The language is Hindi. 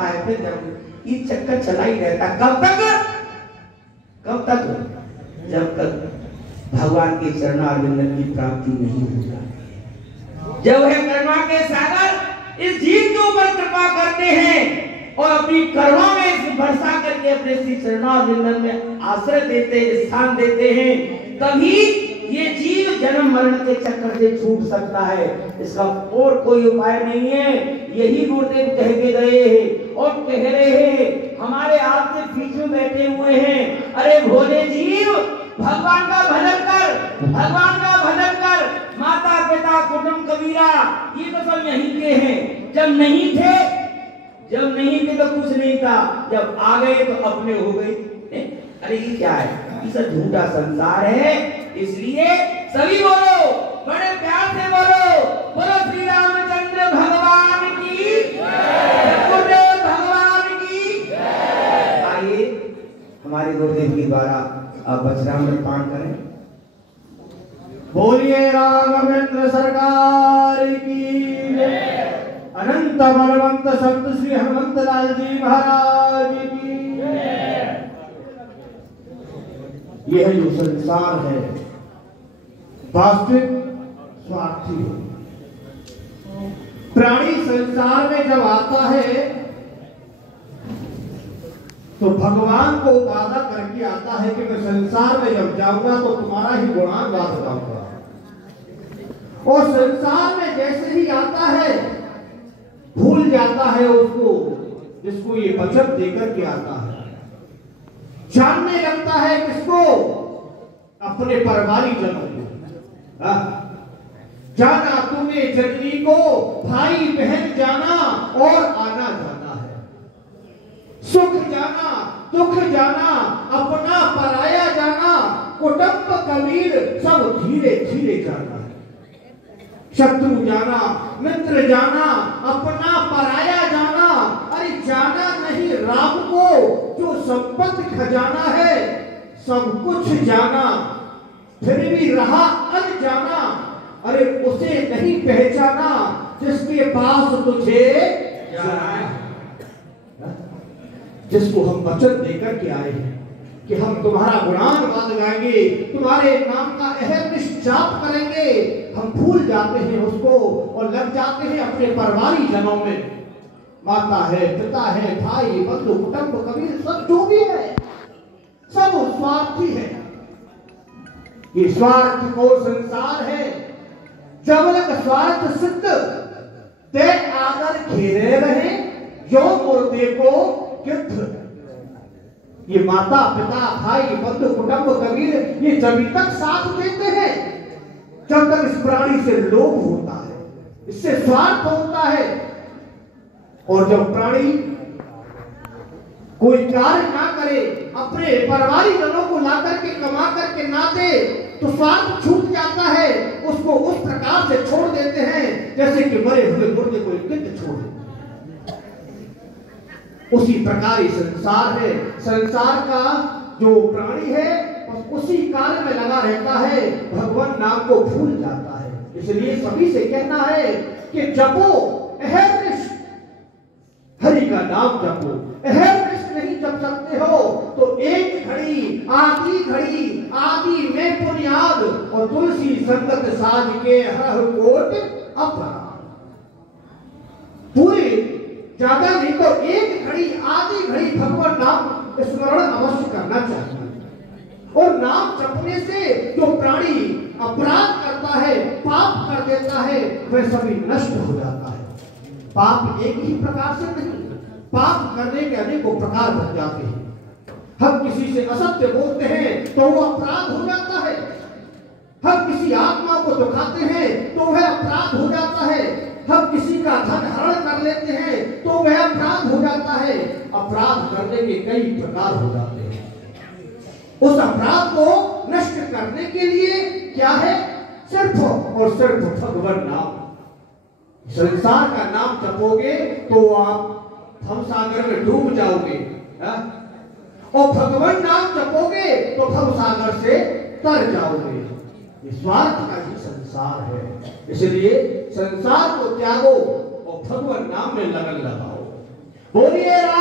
आता है, फिर जब ये चक्कर चला ही रहता, कब तक? जब तक भगवान के चरणारविंद की प्राप्ति नहीं हो जाती। जब है करुणा के सागर इस जीव के ऊपर कृपा करते हैं और अपनी करुणा में इस वर्षा करके अपने श्री चरणारविंद में आश्रय देते, स्थान देते हैं, तभी ये जीव जन्म मरण के चक्कर से छूट सकता है। इसका और कोई उपाय नहीं है। यही गुरुदेव कह के गए हैं और कह रहे हैं, हमारे आपके पीछे बैठे हुए हैं, अरे भोले जीव भगवान का भजन कर, भगवान का भजन कर। माता पिता कुटुंब कबीरा ये तो सब यहीं के हैं। जब नहीं थे तो कुछ नहीं था, जब आ गए तो अपने हो गए। अरे ये क्या है? ये सब झूठा संसार है। इसलिए सभी बोलो, बड़े प्यार से बोलो श्री रामचंद्र भगवान की, गुरुदेव भगवान की। आइए हमारे गुरुदेव के द्वारा आप वचनामृत पाठ करें। बोलिए राघवेंद्र सरकार की, अनंत बलवंत संत श्री हनुमंत लाल जी महाराज की। यह जो संसार है वास्तविक स्वार्थी है। प्राणी संसार में जब आता है तो भगवान को वादा करके आता है कि मैं संसार में जब जाऊंगा तो तुम्हारा ही गुणान गान गाऊंगा। और संसार में जैसे ही आता है भूल जाता है उसको जिसको ये वचन देकर के आता है। जानने लगता है किसको? अपने परिवारी जनों को। जाना तूने जननी को, भाई बहन जाना और आना जाना है। सुख जाना दुख जाना, अपना पराया जाना, कुटुंब कबीर सब धीरे धीरे जाना है। शत्रु जाना मित्र जाना, अपना पराया जाना, अरे जाना नहीं राम को जो संपत्ति खजाना है। सब कुछ जाना फिर भी रहा अनजाना, अरे उसे नहीं पहचाना जिसके पास तुझे जाना है। जिसको हम वचन देकर के आए हैं कि हम तुम्हारा गुणान गान गाएंगे, तुम्हारे नाम का अहर्निश जाप करेंगे, हम भूल जाते हैं उसको और लग जाते हैं अपने परिवारी जनों में। माता है, पिता है, भाई बंधु कुटुंब कबीर सब जो भी है सब स्वार्थी है। ये स्वार्थ को संसार है। जब तक स्वार्थ सिद्ध ते आदर घेरे रहे जो मुर्दे को गिद्ध। ये माता पिता भाई बंधु कुटुंब कबीर ये जब तक साथ देते हैं जब तक इस प्राणी से लोभ होता है, इससे स्वार्थ होता है। और जब प्राणी कोई कार्य ना करे, अपने परिवारी जनों को ला करके कमा करके ना दे तो स्वार्थ छूट जाता है। उसको उस प्रकार से छोड़ देते हैं जैसे कि मरे हुए मुर्दे को गिद्ध छोड़ देते हैं। उसी प्रकार ही संसार है। संसार का जो प्राणी है उसी कार्य में लगा रहता है, भगवान नाम को भूल जाता है। इसलिए सभी से कहना है कि जपो अहर्निश, हरि का नाम जपो। अहर्निश नहीं जप सकते हो तो एक घड़ी आदि में पुनियाद और तुलसी संगत साज के हर कोट अपराध। पूरी ज्यादा नहीं तो एक घड़ी आधी घड़ी भगवान नाम स्मरण अवश्य करना चाहिए। और नाम जपने से जो प्राणी अपराध करता है, पाप कर देता है, वह सभी नष्ट हो जाता है। पाप एक ही प्रकार से नहीं, पाप करने के अनेकों प्रकार बन जाते हैं। हम किसी से असत्य बोलते हैं तो वो अपराध हो जाता है। हम किसी आत्मा को दुखाते हैं तो वह अपराध हो जाता है। हम किसी का धन हरण कर लेते हैं तो वह अपराध हो जाता है। अपराध करने के कई प्रकार हो जाते हैं। उस अपराध को नष्ट करने के लिए क्या है? सिर्फ और सिर्फ भगवान नाम। संसार का नाम जपोगे तो आप भवसागर में डूब जाओगे, और भगवान नाम जपोगे तो भवसागर से तर जाओगे। ये स्वार्थ का ही संसार है। इसलिए संसार को त्यागो और भगवान नाम में लगन लगाओ। बोलिए